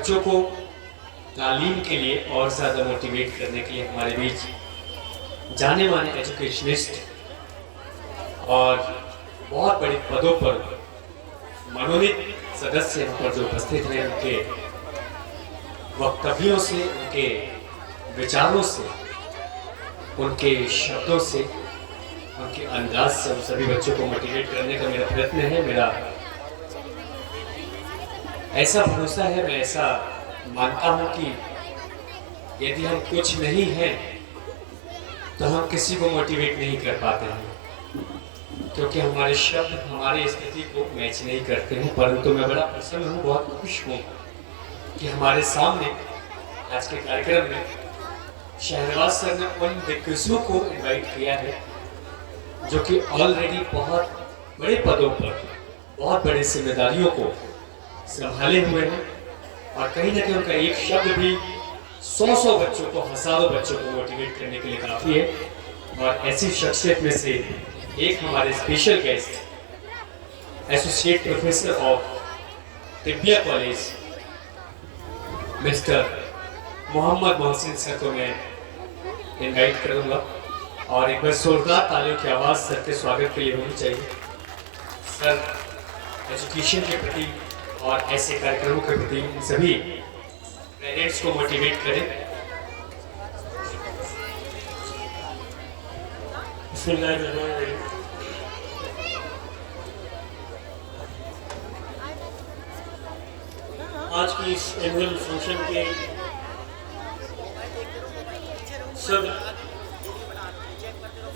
بچوں کو تعلیم کے لیے اور زیادہ موٹیویٹ کرنے کے لیے ہمارے بیچ جانے مانے ایجوکیشنسٹ اور بہت بڑے پدوں پر منونت سدسیہ یہاں پر جو اپستھت ہیں، ان کے وقتویوں سے، ان کے وچاروں سے، ان کے شبدوں سے، ان کے انداز سے ہم سبھی بچوں کو موٹیویٹ کرنے کا میرا پریتن ہے۔ میرا ایسا بھروسہ ہے، میں ایسا مانتا ہوں کہ یدی ہم کچھ نہیں ہیں تو ہم کسی کو موٹیویٹ نہیں کر پاتے ہیں، کیونکہ ہمارے شبد ہماری استھتی کو میچ نہیں کرتے ہیں۔ پرنتو میں بڑا پسند ہوں، بہت خوش ہوں کہ ہمارے سامنے آج کے کارکرم میں شہنواز سر نے ان دگگجوں کو انوائٹ کیا ہے جو کہ آلریڈی بہت بڑے پدوں پر بہت بڑے ذمہ داریوں کو سنبھالے ہوئے ہیں، اور کہیں نہ کہیں ان کا ایک شبد بھی سو بچوں کو، ہزاروں بچوں کو موٹیویٹ کرنے کے لیے کافی ہے۔ اور ایسی شخصیت میں سے ایک ہمارے special guest associate professor of Tibbia college mister Muhammad Mohsin sir کو میں انوائٹ کروں گا، اور ایک بار زوردار تالیوں کی آواز سر کے سواگت کے لیے ہونی چاہیے۔ سر ایجوکیشن کے پرتی اور ایسے کارکرموں کے پرتی سبھی پیرنٹس کو موٹیویٹ کریں۔ بسم اللہ الرحمن الرحیم۔ آج کی اس اینول فنکشن کے صدر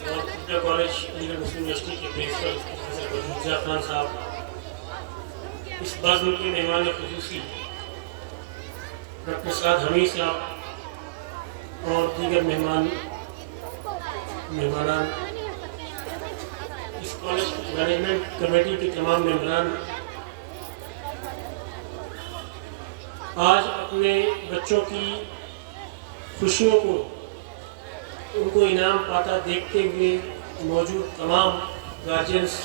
اور طبیہ کالج علی گڑھ مسلم یونیورسٹی کے پرنسپل پروفیسر بدرالرضا خان صاحب، اس بزم کے مہمان خصوصی ڈاکٹر سعد حمید صاحب اور دیگر مہمانان، اس کالج مینجمنٹ کمیٹی کے تمام ممبران، آج اپنے بچوں کی خوشیوں کو، ان کو انعام پاتا دیکھتے ہوئے موجود تمام گارجینس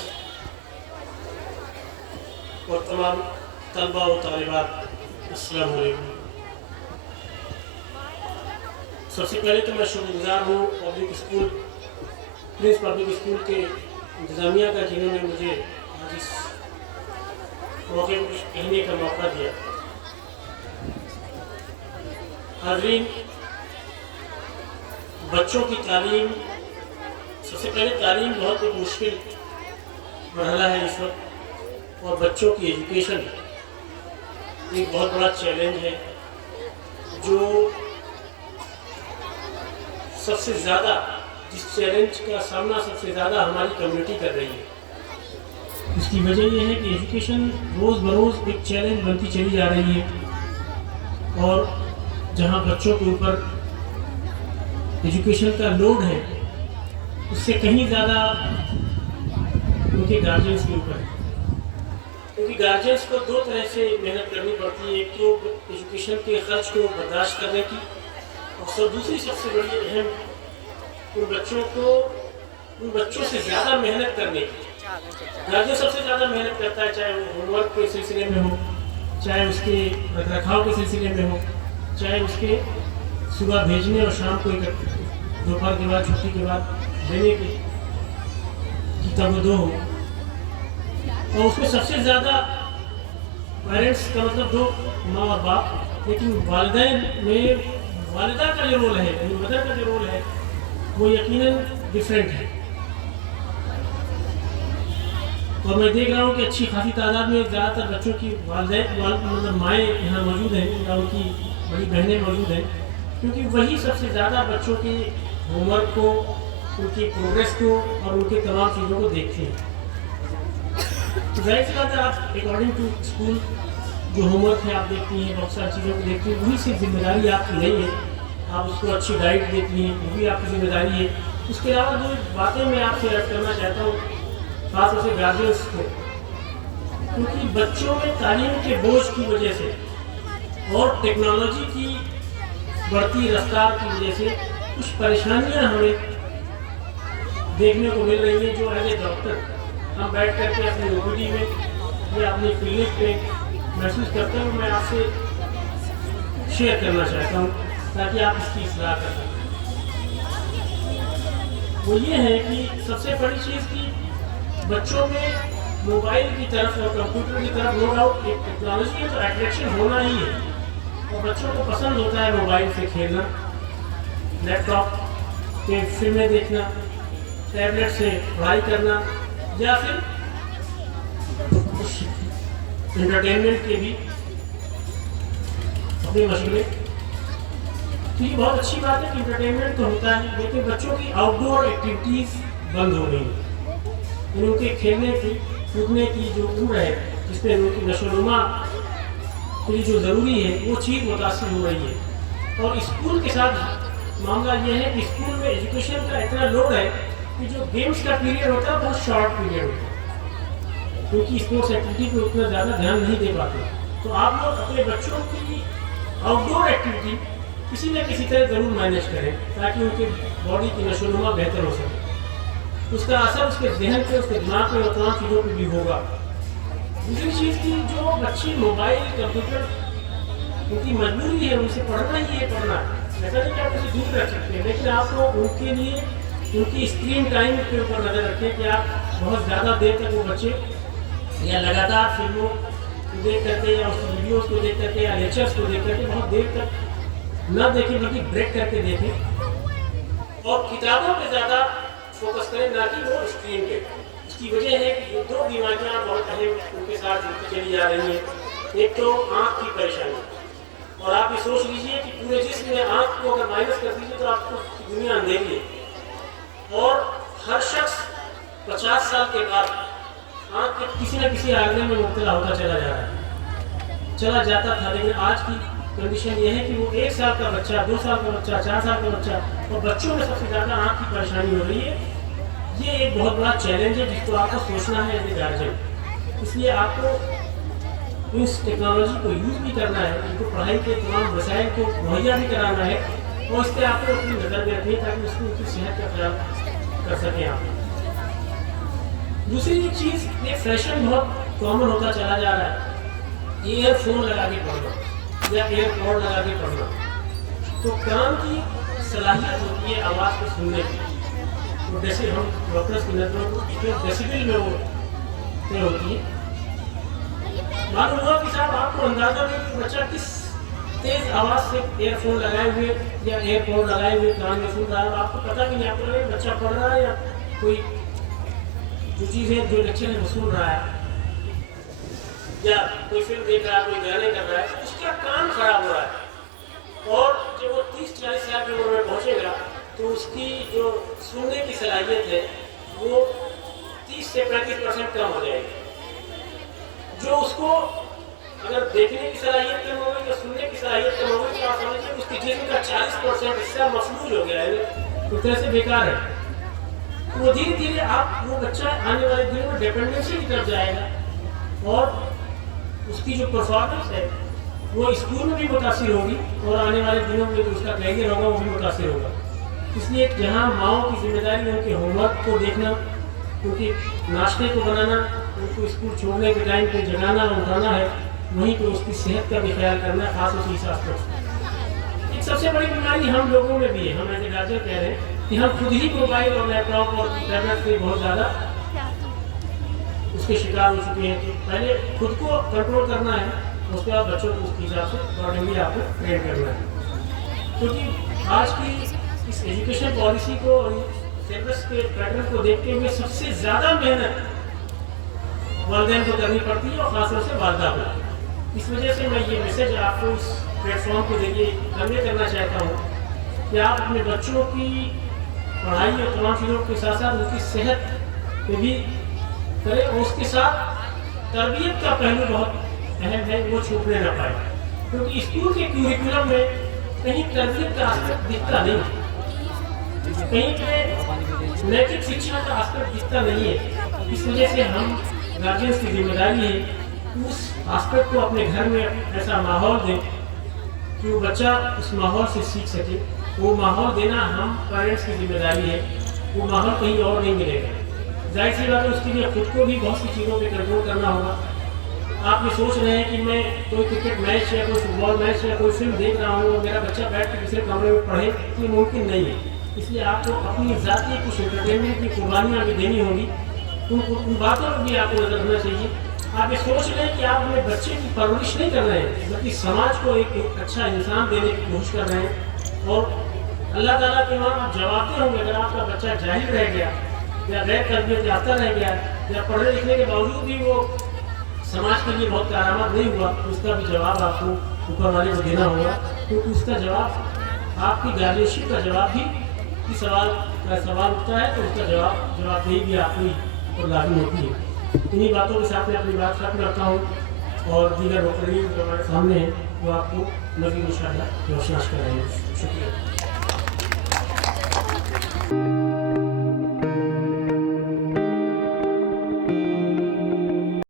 اور تمام طلباء و طالبات، السلام علیکم۔ سب سے پہلے تو میں شکر گزار ہوں پرنس پبلک اسکول کے انتظامیہ کا، جنہوں نے مجھے آج اس موقع کو کچھ کہنے کا موقع دیا۔ حاضرین، بچوں کی تعلیم، سب سے پہلے تعلیم بہت ایک مشکل مرحلہ ہے اس وقت، اور بچوں کی ایجوکیشن ایک بہت بڑا چیلنج ہے جو سب سے زیادہ، جس چیلنج کا سامنا سب سے زیادہ ہماری کمیونٹی کر رہی ہے۔ اس کی وجہ یہ ہے کہ ایجوکیشن روز بروز ایک چیلنج بنتی چلی جا رہی ہے، اور جہاں بچوں کے اوپر ایجوکیشن کا لوڈ ہے، اس سے کہیں زیادہ ان کے گارجینس کے اوپر ہے، کیونکہ گارجینس کو دو طرح سے محنت کرنی پڑتی ہے۔ ایک تو ایجوکیشن کے خرچ کو برداشت کرنے کی، اور دوسری سب سے بڑی اہم ان بچوں سے زیادہ محنت کرنے کی۔ گارجین سب سے زیادہ محنت کرتا ہے، چاہے وہ ہوم ورک کے سلسلے میں ہو، چاہے اس کے رکھ رکھاؤ کے سلسلے میں ہو، چاہے اس کے صبح بھیجنے اور شام کو دوپہر کے بعد، چھٹی کے بعد دینے کی توجہ ہو۔ اور اس میں سب سے زیادہ پیرنٹس کا مطلب دو، ماں اور باپ، لیکن والدین میں والدہ کا جو رول ہے، مدر کا جو رول ہے، وہ یقیناً ڈفرینٹ ہے۔ اور میں دیکھ رہا ہوں کہ اچھی خاصی تعداد میں زیادہ تر بچوں کی مطلب مائیں یہاں موجود ہیں، یا ان کی بڑی بہنیں موجود ہیں، کیونکہ وہی سب سے زیادہ بچوں کے ہوم ورک کو، ان کی پروگریس کو اور ان کے تمام چیزوں کو دیکھتے ہیں۔ تو ظاہر سی بات ہے، آپ اکارڈنگ ٹو اسکول جو ہوم ورک ہے آپ دیکھتی ہیں، بہت ساری چیزوں کو دیکھتی ہیں، وہی صرف ذمہ داری آپ کی نہیں ہے۔ آپ اس کو اچھی ڈائٹ دیتی ہیں، وہ بھی آپ کی ذمہ داری ہے۔ اس کے علاوہ جو باتیں میں آپ سے عرض کرنا چاہتا ہوں، خاص طور سے گارجینس کو، کیونکہ بچوں میں تعلیم کے بوجھ کی وجہ سے اور ٹیکنالوجی کی بڑھتی رفتار کی وجہ سے کچھ پریشانیاں ہمیں دیکھنے کو مل رہی ہیں، جو ایز اے ڈاکٹر ہم بیٹھ کر کے اپنی او پی ڈی میں یا اپنی کلینک پہ محسوس کرتے ہیں۔ میں آپ سے शेयर करना चाहता हूँ ताकि आप इसकी इस्लाह कर सकें। वो ये है कि सबसे बड़ी चीज़ कि बच्चों में मोबाइल की तरफ और कंप्यूटर की तरफ नो डाउट एक टेक्नोलॉजी है तो अट्रैक्शन होना ही है, और बच्चों को पसंद होता है मोबाइल से खेलना, लैपटॉप पे फिल्में देखना, टैबलेट से पढ़ाई करना, या फिर इंटरटेनमेंट के भी अपने मशगले। तो ये बहुत अच्छी बात है कि इंटरटेनमेंट तो होता है, लेकिन बच्चों की आउटडोर एक्टिविटीज़ बंद हो गई हैं। उनके खेलने की कूदने की जो उम्र है जिसमें उनकी नशोनुमा के लिए जो ज़रूरी है वो चीज़ मुतासिर हो रही है। और स्कूल के साथ मामला ये है कि स्कूल में एजुकेशन का इतना लोड है कि जो गेम्स का पीरियड होता है बहुत शॉर्ट पीरियड होता है, क्योंकि स्पोर्ट्स एक्टिविटी को उतना ज़्यादा ध्यान नहीं दे पाते। तो आप लोग अपने बच्चों की आउटडोर एक्टिविटी किसी न किसी तरह ज़रूर मैनेज करें ताकि उनके बॉडी की नशोनुमा बेहतर हो सके। उसका असर उसके जहन पे, उसके दिमाग पे और तमाम चीज़ों पे भी होगा। दूसरी चीज़ की जो बच्चे मोबाइल कंप्यूटर उनकी मजबूरी है, उनसे पढ़ना ही है, पढ़ना ऐसा नहीं कि आप उसे दूर रख सकते हैं, लेकिन आप लोग उनके लिए उनकी स्क्रीन टाइम के ऊपर नज़र रखें कि आप बहुत ज़्यादा देर तक वो बच्चे या लगातार फिल्मों को देख करके या उसकी वीडियोज़ को देख करके या लेक्चर्स को देख करके बहुत देर तक न देखें, बल्कि ब्रेक करके देखें और किताबों पे ज़्यादा फोकस करें, ना कि वो स्क्रीन पे। इसकी वजह है कि ये दो बीमारियाँ बहुत अहम उनके साथ जुड़ती चली जा रही हैं। एक तो आँख की परेशानी, और आप ये सोच लीजिए कि पूरे जिस्म में आँख को अगर माइनस कर दीजिए तो आपको दुनिया अंधेरी है। और हर शख्स 50 साल के बाद आँख के किसी न किसी आर्गन में मुब्तला होता चला जा रहा है, चला जाता था। लेकिन आज की कंडीशन ये है कि वो 1 साल का बच्चा, 2 साल का बच्चा, 4 साल का बच्चा, और बच्चों में सबसे ज़्यादा आँख की परेशानी हो रही है। ये एक बहुत बड़ा चैलेंज है जिसको आपको सोचना है एज ए गार्जियन। इसलिए आपको इस टेक्नोलॉजी को यूज़ भी करना है, इनको पढ़ाई के तमाम वसाइल को मुहैया भी कराना है, और इस पर आपको अपनी नज़र में रखनी है ताकि उसको उनकी सेहत का ख्याल कर सकें आप। दूसरी चीज़, ये फैशन बहुत कॉमन होता चला जा रहा है, ईयरफोन लगा के पढ़ना या एयरपॉड लगा के पढ़ना। तो कान की सलाहियत होती है आवाज़ को सुनने की, तो जैसे हम डॉक्टर्स की नज़रों को डेसिबल में वो तय होती है। मालूम हुआ कि साहब आपको अंदाजा नहीं कि बच्चा किस तेज़ आवाज़ से एयरफोन लगाए हुए या एयरपॉड लगाए हुए कान में सुन रहा है, आपको पता भी नहीं। आपको लगे बच्चा पढ़ रहा है या कोई जो चीज़ें जो लेक्चर है वो सुन रहा है या कोई फिल्म देख रहा है, कोई गाने कर रहा है, उसका कान खराब हो रहा है। और जब वो 30-40 साल की उम्र में पहुँचेगा तो उसकी जो सुनने की सलाहियत है वो 30 से 35% कम हो जाएगी। जो उसको अगर देखने की सलाहियत कम हो गई या सुनने की सलाहियत कम हो गई तो आप समझिए उसके जिस्म का 40% हिस्सा मफलूज हो गया है, तो तरह से बेकार है। तो वो धीरे धीरे आप वो बच्चा आने वाले दिनों में डिपेंडेंसी की तरफ जाएगा, और उसकी जो परफॉर्मेंस है वो स्कूल में भी मुतासिर होगी, और आने वाले दिनों में जो उसका करियर होगा वो भी मुतासिर होगा। इसलिए जहाँ माओ की जिम्मेदारी है उनके होमवर्क को देखना, उनके नाश्ते को बनाना, उनको स्कूल छोड़ने के टाइम पे जगाना और उठाना है, वहीं पर उसकी सेहत का भी ख्याल करना है, खास उसी हिसाब से। एक सबसे बड़ी बीमारी हम लोगों में भी है, हम ऐसे गार्जियन कह रहे हैं कि हम खुद ही मोबाइल और लैपटॉप और टैबलेट से बहुत ज़्यादा उसके शिकार हो चुके हैं। तो पहले खुद को कंट्रोल करना है, उसके बाद बच्चों को उसके हिसाब से अकॉर्डिंगली आपको ट्रेन करना है। क्योंकि आज की इस एजुकेशन पॉलिसी को और सिलेबस के पैटर्न को देखते हुए सबसे ज़्यादा मेहनत वालिदैन को करनी पड़ती है, और ख़ासतौर से वालिदा को। इस वजह से मैं ये मैसेज आपको इस प्लेटफॉर्म के जरिए कन्वे करना चाहता हूँ कि आप अपने बच्चों की पढ़ाई और तमाम चीज़ों के साथ साथ उनकी सेहत पे भी करें, और उसके साथ तरबियत का पहलू बहुत अहम है, वो छूटने ना पाए। क्योंकि स्कूल के क्यूरिकुलम में कहीं तरबियत का आस्पेक्ट दिखता नहीं है, कहीं पे नैतिक शिक्षा का आस्पेक्ट दिखता नहीं है। इस वजह से हम गार्जियंस की जिम्मेदारी है उस आस्पेक्ट को अपने घर में ऐसा माहौल दें कि वो बच्चा उस माहौल से सीख सके। वो माहौल देना हम पेरेंट्स की जिम्मेदारी है, वो माहौल कहीं और नहीं मिलेगा। जाहिर सी बात है उसके लिए खुद को भी बहुत सी चीज़ों पे कंट्रोल करना होगा, आप ये सोच रहे हैं कि मैं कोई क्रिकेट मैच या कोई फुटबॉल मैच या कोई फिल्म देख रहा हूँ और मेरा बच्चा बैठ के दूसरे कमरे में पढ़े, ये मुमकिन नहीं है। इसलिए आपको अपनी ज़ाती कुछ एंटरटेनमेंट की कुर्बानियाँ भी देनी होगी, उन बातों पर भी आपको नजर रखना चाहिए। आप ये सोच रहे हैं कि आप अपने बच्चे की परवरिश नहीं कर रहे हैं, बल्कि समाज को एक अच्छा इंसान देने की कोशिश कर रहे हैं। और अल्लाह ताला के वहाँ आप जवाबदेह होंगे। अगर आपका बच्चा जाहिल रह गया या गैर तरबियत याफ्ता रह गया या पढ़ने लिखने के बावजूद भी वो समाज के लिए बहुत करामत नहीं हुआ, तो उसका भी जवाब आपको ऊपर वाले को देना होगा, क्योंकि उसका जवाब आपकी गार्जियनशिप का जवाब भी सवाल उठता है, तो उसका जवाबदेही भी आपकी और लागू होती है। इन्हीं बातों के साथ मैं अपनी बात खत्म करता हूँ और दीगर मुकर्रीर जो हमारे सामने हैं वो आपको मज़ीद इंशाअल्लाह रोशनास कराएंगे। शुक्रिया।